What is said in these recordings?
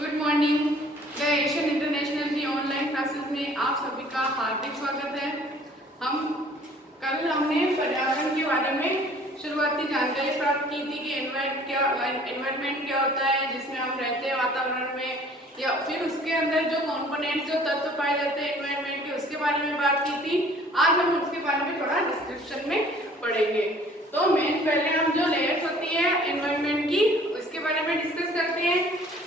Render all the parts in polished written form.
Good morning. The Asian international की online classes में आप सभी का हार्दिक स्वागत है। हमने पर्यावरण के बारे में शुरुआती जानकारी प्राप्त की थी कि एनवायरनमेंट क्या होता है, जिसमें हम रहते हैं वातावरण में, या फिर उसके अंदर जो कंपोनेंट्स जो तत्व पाए जाते हैं एनवायरनमेंट के, उसके बारे में बात की थी। आज हम उसके बारे में थोड़ा डिस्क्रिप्शन में पढ़ेंगे। तो मेन पहले हम जो लेयर्स होती है एनवायरनमेंट की, उसके बारे में डिस्कस करते हैं।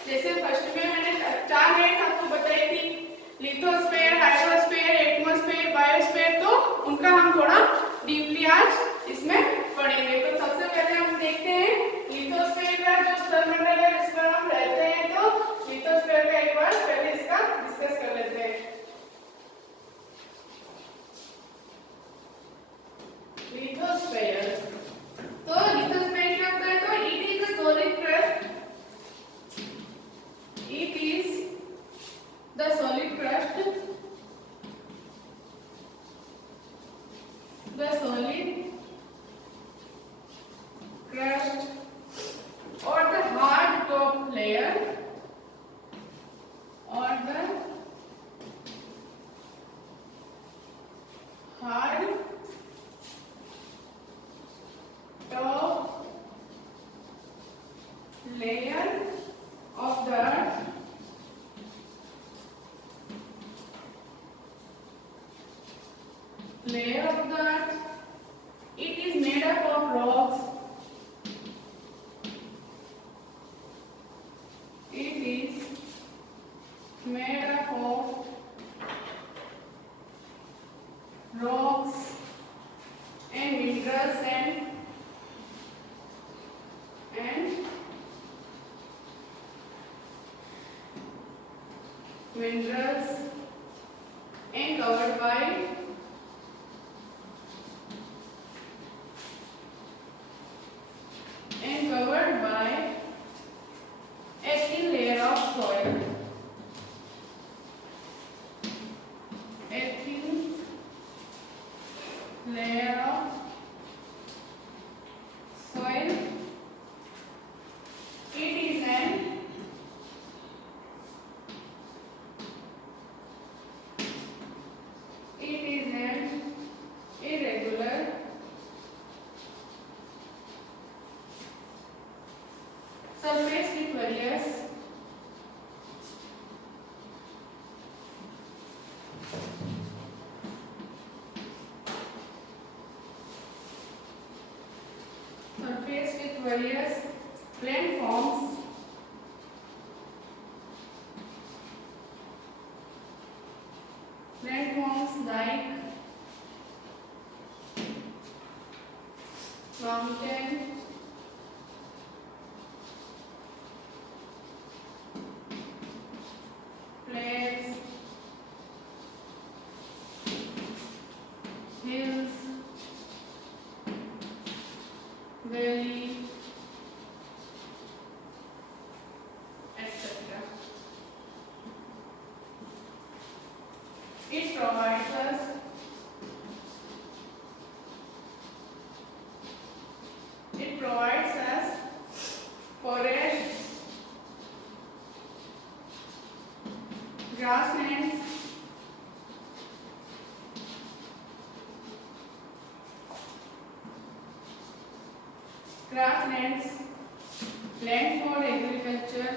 जैसे फर्स्ट में मैंने 4 लेयर्स आपको बताई थी, लिथोस्फीयर, हाइड्रोस्फीयर, एटमॉस्फेयर, बायोस्फीयर। तो उनका हम थोड़ा डीपली आज इसमें पढ़ेंगे। तो सबसे पहले हम देखते हैं लिथोस्फीयर का जो स्थलमंडल है जिसमें हम रहते हैं। तो लिथोस्फीयर का एक बार पहले इसका डिस्कस कर लेते हैं। लिथोस्फीयर, तो लिथोस्फीयर क्या होता है? तो it is a solid crust. It is the solid crust, the solid crust or the hard top layer or the hard top layer of the earth. Layer of the earth. It is made up of rocks. It is made up of rocks and minerals and minerals and covered by a thin layer of soil. A thin layer of soil. It is an irregular surface with various landforms. Landforms like mountain, plains, hills, valley, etc. It provides us forests, grasslands, land for agriculture,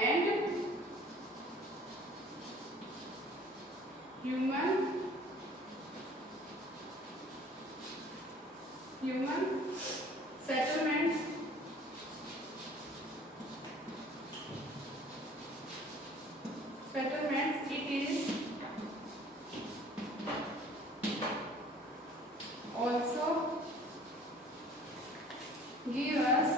and human settlements. It is also give us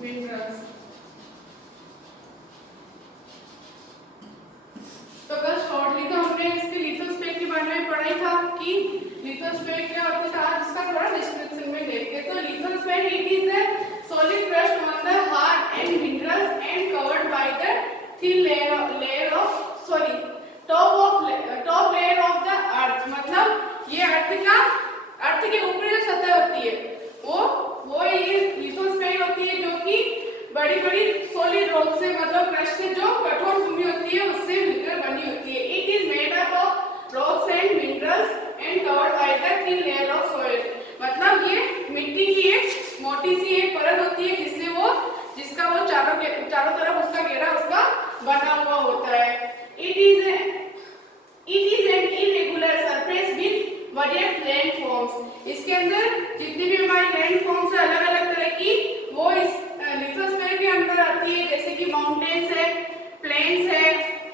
minerals. तो कल शॉर्टली तो हमने इसके लिथोस्फीयर के बारे में पढ़ा ही था कि लिथोस्फीयर क्या होता था, जिसका thin layer of soil, मतलब ये मिट्टी की एक मोटी सी एक परत होती है जिसका वो चारों तरफ उसका घेरा उसका बना हुआ होता है। It is an irregular surface with various landforms. इसके अंदर जितनी भी हमारी लैंडफॉर्म्स है अलग अलग तरह की वो इस लिथोस्फीयर के अंदर आती है, जैसे कि माउंटेन्स है, प्लेन्स है,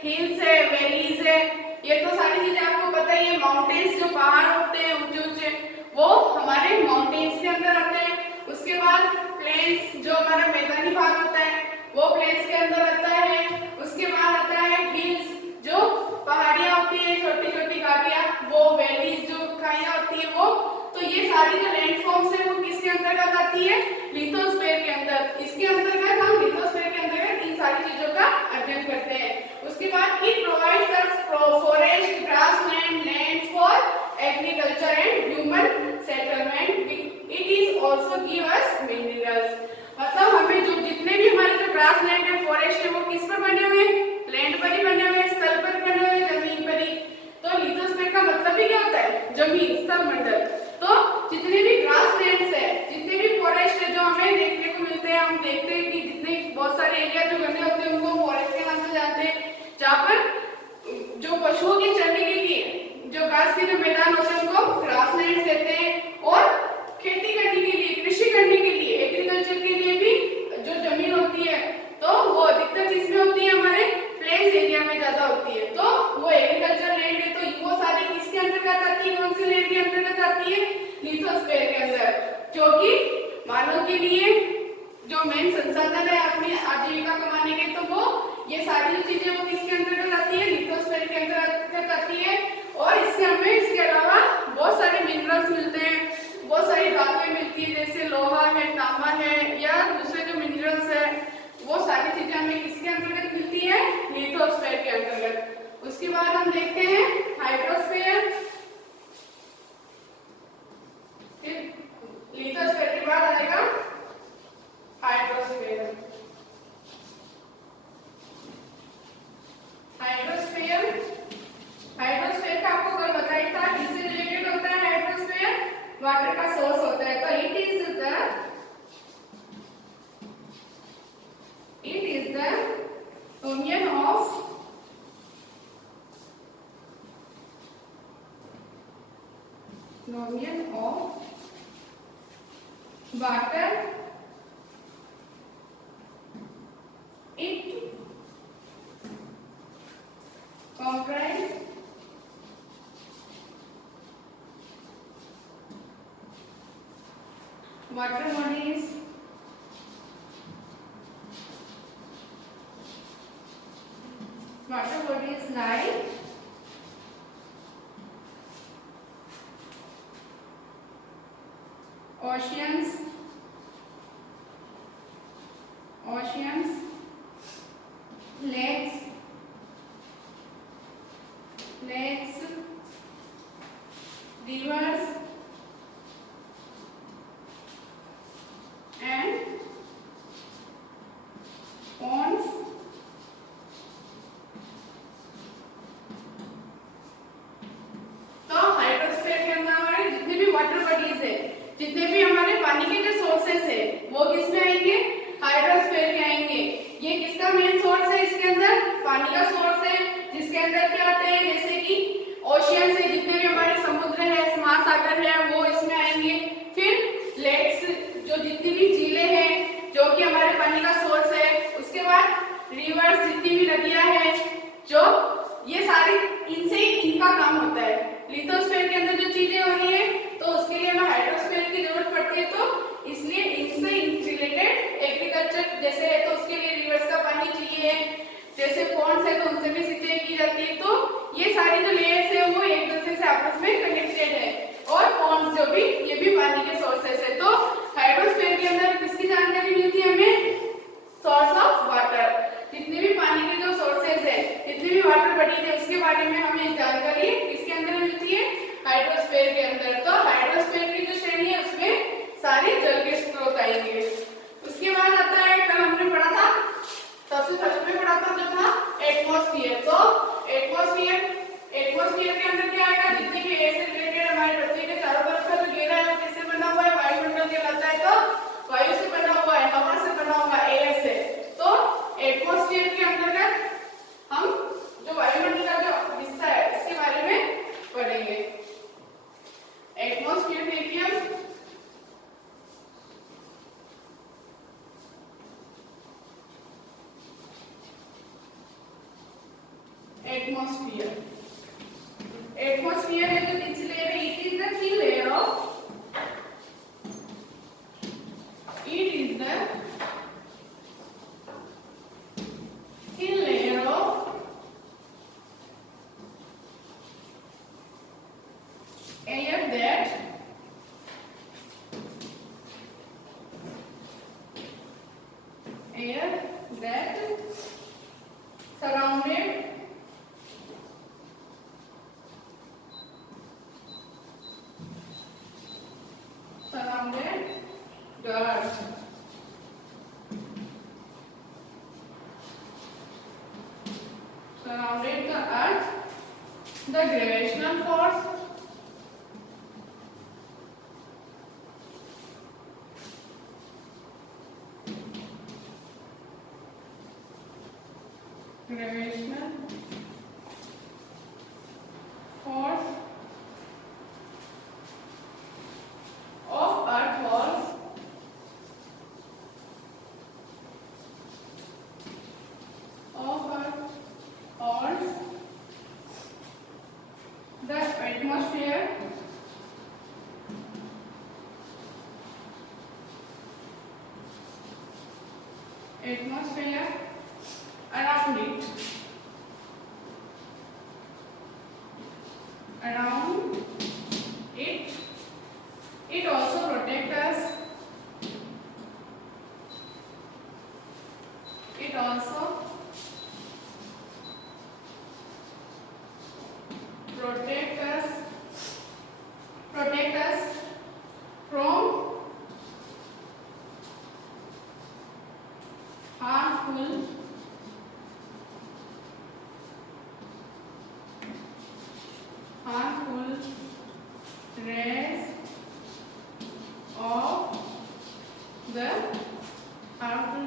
हिल्स है, वैलीज है। ये तो सारी चीजें आपको पता ही है। माउंटेन्स जो पहाड़ होते हैं ऊंचे ऊंचे वो हमारे माउंटेन्स के अंदर आते हैं। उसके बाद प्लेन्स जो हमारा मैदानी भाग होता है वो प्लेन्स के अंदर आता है। उसके बाद आता है हिल्स जो पहाड़ियां होती है, छोटी छोटी घाटियां, वो वैलीज जो खाइयां होती है वो। तो ये सारी जो लैंडफॉर्म्स है वो किसके अंतर्गत आती है? लिथोस्फीयर के अंदर। इसके अंतर्गत हम लिथोस्फीयर के अंतर्गत इन सारी चीजों का अध्ययन करते हैं। उसके बाद it provides us forest, grassland, land for agriculture and human settlement. It is also give us minerals, मतलब हमें जो जितने भी हमारे जो ग्रासलैंड है, फॉरेस्ट है, वो किस पर बने हुए हैं? लैंड पर ही बने हुए हैं, स्थल पर बने हुए हैं, जमीन पर ही। तो लिथोस्फीयर का मतलब भी क्या होता है? जमीन, स्थल मंडल। तो जितने भी ग्रासलैंड्स है, जितने भी फॉरेस्ट है जो हमें देखने को मिलते हैं, हम देखते हैं कि जितने बहुत सारे एरिया जो बने होते हैं उनको फॉरेस्ट के नाम से जानते हैं, जहाँ पर जो पशुओं के चरने के लिए जो घास के जो मैदान होते हैं उनको ग्रासलैंड्स कहते हैं। और खेती करने के लिए, कृषि करने के लिए, एग्रीकल्चर के लिए भी जो जमीन होती है तो वो अधिकतर किसमें होती है? हमारे प्लेन्स एरिया में ज्यादा होती है। तो वो एग्रीकल्चर लैंड है, तो वो सारी किसके अंतर्गत आती है? कौन से लैंड के अंतर्गत आती है? लिथोस्फीयर के अंदर, जो कि मानव के लिए जो मेन संसाधन है अपनी आजीविका कमाने के, तो वो ये सारी जो चीजें वो किसके अंतर्गत आती है? लिथोस्फीयर के अंतर्गत आती है। और इससे हमें इसके अलावा बहुत सारे मिनरल्स मिलते हैं, बहुत सारी धातुएं मिलती है, जैसे लोहा है, तांबा है, या दूसरे जो मिनरल्स है, वो सारी चीजें हमें किसके अंतर्गत मिलती है? लिथोस्फीयर के अंतर्गत। उसके बाद हम देखते हैं हाइड्रोस्फीयर। लिथोस्फीयर के बाद आएगा हाइड्रोस्फीयर। हाइड्रोस्फीयर का आपको कल बताया था, किससे रिलेटेड होता है हाइड्रोस्फीयर? वाटर का सोर्स होता है। तो it is the union of water. It comprises water bodies like oceans, lakes, rivers and ponds. तो हाइड्रोस्फीयर के अंदर हमारे जितने भी वाटर बॉडीज है, जितने भी हमारे पानी के जो सोर्सेस है, वो किसमें आएंगे? हाइड्रोस्फीयर में आएंगे। ये किसका मेन सोर्स है? इसके अंदर पानी का सोर्स है, जिसके अंदर क्या आते हैं? जैसे कि ओशियन से जितने भी हमारे समुद्र है, महासागर है, वो इसमें आएंगे। फिर लेक्स, जो जितनी भी झीलें हैं जो कि हमारे पानी का सोर्स है। उसके बाद रिवर्स, जितनी भी नदियां हैं, जो ये सारी इनसे इनका काम होता है। लिथोस्फीयर के अंदर जो चीजें हो रही है तो उसके लिए हमें हाइड्रोस्फीयर की जरूरत पड़ती है। तो इसलिए इनसे रिलेटेड एग्रीकल्चर जैसे है तो उसके लिए रिवर्स का पानी चाहिए, जैसे पॉन्ड्स है तो उनसे भी सिंचाई की जाती है। तो ये सारी जो लेयर्स है वो एक दूसरे से आपस में कनेक्टेड है। और पॉन्ड्स जो भी, ये भी पानी के सोर्सेस है। तो हाइड्रोस्फीयर के अंदर किसकी जानकारी मिलती है हमें? Source of water. जितने भी पानी के जो सोर्सेज है, जितने भी वाटर बॉडीज है, उसके बारे में हमें जानकारी किसके अंदर मिलती है? हाइड्रोस्फीयर के अंदर। तो हाइड्रोस्फीयर की जो श्रेणी है उसमें सारे जल के स्रोत आएंगे। उसके बाद आता है, कल हमने पढ़ा था, सबसे फर्स्ट में पढ़ा था जो था एटमॉस्फेयर। तो एटमॉस्फेयर के अंदर क्या आएगा? जितने भी एयर से रिलेटेड हमारे पृथ्वी के चारों तरफ एटमॉस्फेयर। एटमॉस्फेयर है जो नीचे लेयर है, it is the thin layer of, it is the thin layer of air that surrounded the earth. Surrounded the earth, the gravitational force of earth was the atmosphere around it. It also protect us. It also protect us from harmful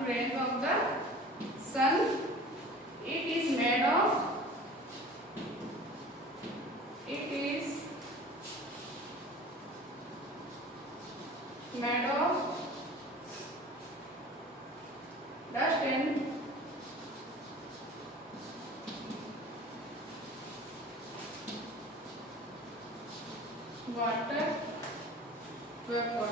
rays of the sun. It is made of dust and water vapor.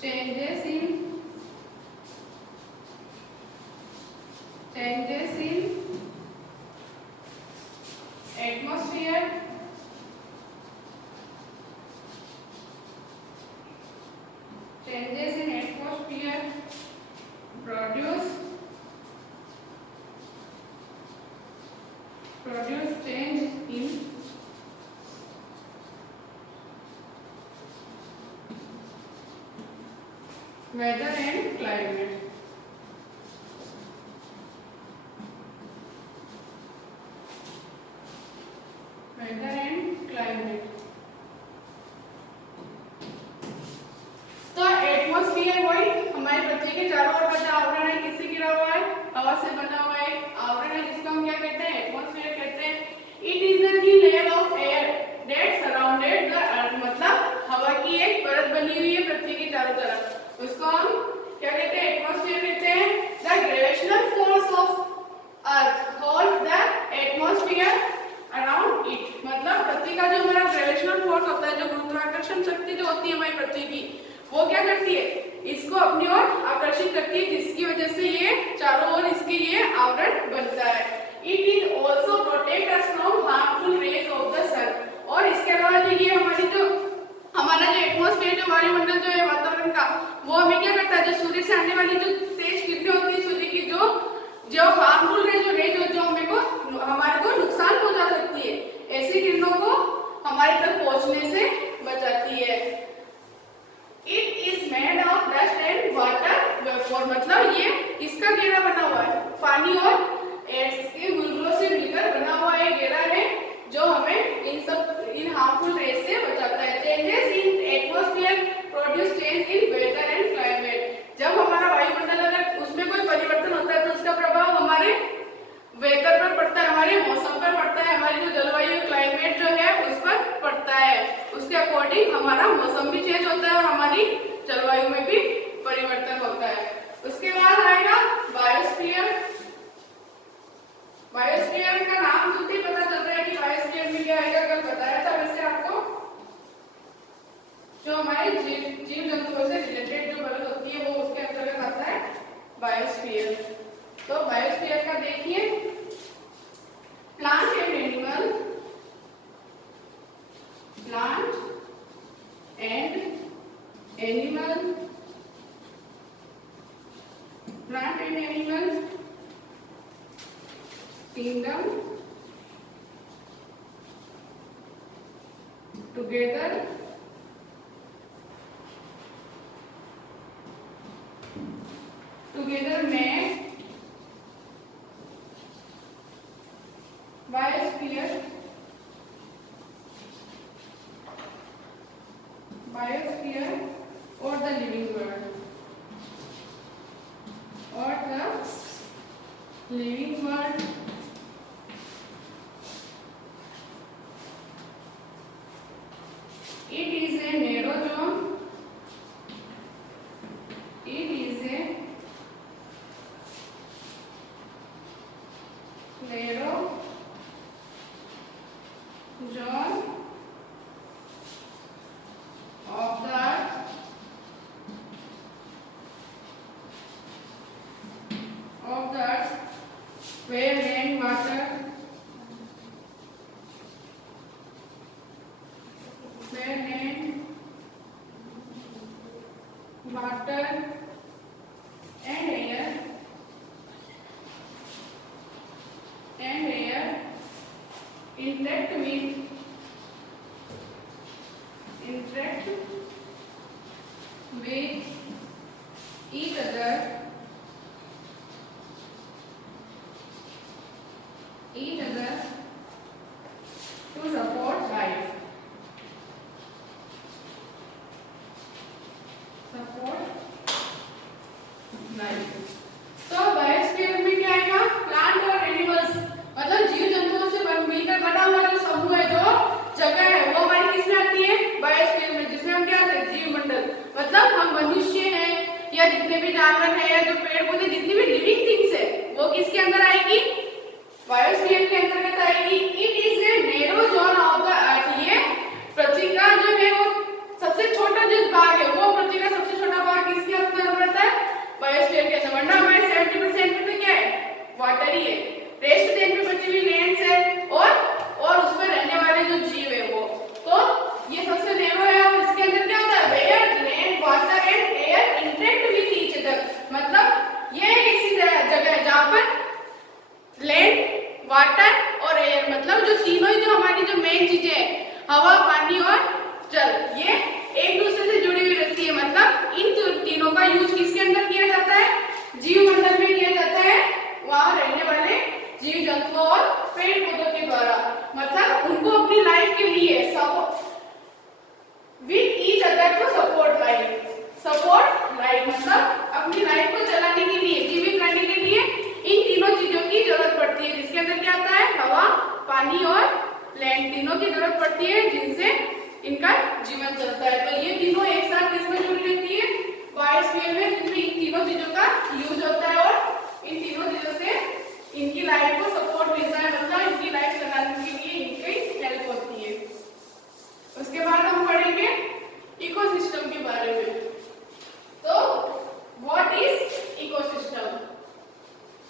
Changes in atmosphere produce change in weather and climate. तो एटमॉस्फेयर वही हमारी पृथ्वी के चारों ओर बना आवरण है, किससे घिरा हुआ है? हवा से बना हुआ एक आवरण है जिसको हम क्या कहते हैं? एटमॉस्फेयर कहते हैं। It is the thin layer of air that surrounded the earth, मतलब हवा की एक परत बनी हुई है पृथ्वी के चारों तरफ, उसको हम क्या कहते हैं? एटमॉस्फेयर कहते हैं। The gravitational force of earth hold the atmosphere around it, मतलब पृथ्वी का जो हमारा ग्रेविटेशनल फोर्स होता है, जो गुरुत्वाकर्षण शक्ति जो होती है हमारी पृथ्वी की, वो क्या करती है? इसको अपनी ओर आकर्षित करती है, जिसकी वजह से ये चारों ओर इसके ये आवरण बनता है। It is also protect us from harmful rays of the sun, और इसके अलावा जो ये हमारा जो एटमॉस्फेयर, जो वायुमंडल जो है वातावरण का, वो हमें क्या करता है? जो सूर्य से आने वाली जो तेज किरणें होती है सूर्य की, जो हार्मफुल रेज जो हमारे को नुकसान पहुंचा सकती है, ऐसी किरणों को हमारे तक पहुंचने से बचाती है। It is made of dust and water vapour, मतलब ये किसका घेरा बना हुआ है? पानी और इसके बुलबुलों से मिलकर बना हुआ एक घेरा है जो हमें इन हार्मफुल रेज से बचाता है। Changes in atmosphere produce change in weather and climate, जब हमारा वायुमंडल अगर उसमें कोई परिवर्तन होता है तो उसका प्रभाव हमारे वेदर पर पड़ता है, हमारे मौसम पर पड़ता है, हमारी जो जलवायु क्लाइमेट जो है उस पर पड़ता है। उसके अकॉर्डिंग हमारा मौसम भी चेंज होता है और हमारी जलवायु में भी परिवर्तन होता है। उसके बाद आएगा बायोस्फीयर। बायोस्फीयर का नाम सुनते ही पता चलता है कि बायोस्फीयर में क्या आएगा, कल बताया था वैसे आपको। जो हमारे जीव जंतुओं से रिलेटेड जो परत होती है वो उसके अंतर्गत आता है बायोस्फीयर। तो बायोस्फीयर का देखिए, plant and animal, plant and animal, plant and animal kingdom together में बायोस्फीयर, बायोस्फीयर और द लिविंग वर्ल्ड, और the living world it is a narrow zone, it is a narrow zone of the earth where land, water, water and air interact with each other to support life. तो बायोस्फीयर में क्या आएगा, प्लांट और एनिमल्स मतलब जीव जंतुओं से मिलकर बना हुआ जो समूह है, जो जगह है, वो हमारी किसमें आती है, बायोस्फीयर में, जिसमें हम क्या आते हैं, जीव मंडल। मतलब हम मनुष्य हैं या जितने भी जानवर हैं या जो पेड़ पौधे, जितनी भी लिविंग थिंग्स है, वो किसके अंदर आएगी, बायोस्फीयर के अंतर्गत आएगी। It is a narrow zone of the earth, ये पृथ्वी का जो है वो सबसे छोटा जो भाग है, वो पृथ्वी का सबसे छोटा भाग किसके अंदर रहता है, बायोस्फीयर के अंदर। वरना हमारे 70% में तो क्या है, वाटर ही है, रेस्ट 10 पे बची हुई लैंड्स है और उस पर रहने वाले जो जीव है वो। तो ये सबसे नैरो है और इसके अंदर क्या होता है, where land, water and air interact with each other. मतलब ये एक ऐसी जगह है जहाँ पर लैंड, वाटर और एयर, मतलब जो तीनों ही जो हमारी जो मेन चीजें हैं, हवा, पानी और जल, ये एक दूसरे से जुड़ी हुई रहती है। मतलब इन तीनों का यूज किसके अंदर किया जाता है, जीव मंडल में किया जाता है, वहां रहने वाले जीव जंतुओं और पेड़ पौधों के द्वारा। मतलब उनको अपनी लाइफ के लिए with each other to support life, मतलब अपनी लाइफ को चलाने के लिए, जीवित रहने के लिए इन तीनों चीजों की जरूरत पड़ती है, जिसके अंदर क्या आता है, हवा, पानी और लैंड, तीनों की जरूरत पड़ती है, जिनसे इनका जीवन चलता है। तो ये तीनों एक साथ किसमें जुड़ी रहती है, बायोस्फीयर में, जिसमें इन तीनों चीजों का यूज होता है और इन तीनों चीजों से इनकी लाइफ को सपोर्ट मिलता है, मतलब इनकी लाइफ चलाने के लिए इनकी हेल्प होती है। उसके बाद हम पढ़ेंगे इकोसिस्टम के बारे में। तो what is ecosystem,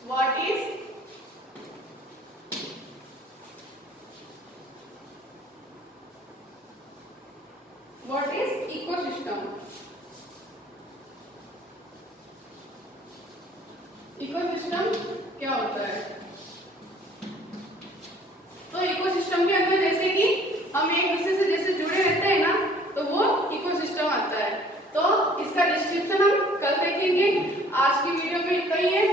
what is ecosystem. Ecosystem क्या होता है, तो इकोसिस्टम के अंदर जैसे कि हम एक दूसरे से जैसे जुड़े रहते हैं ना, तो वो इकोसिस्टम आता है। तो इसका डिस्क्रिप्शन हम कल देखेंगे। आज की वीडियो में इतना ही है,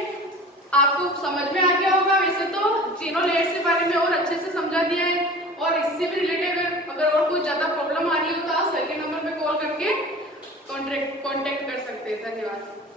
आपको समझ में आ गया होगा। वैसे तो तीनों लेयर्स के बारे में और अच्छे से समझा दिया है, और इससे भी रिलेटेड अगर और कुछ ज्यादा प्रॉब्लम आ रही हो तो आप सर के नंबर पे कॉल करके कांटेक्ट कर सकते हैं। धन्यवाद।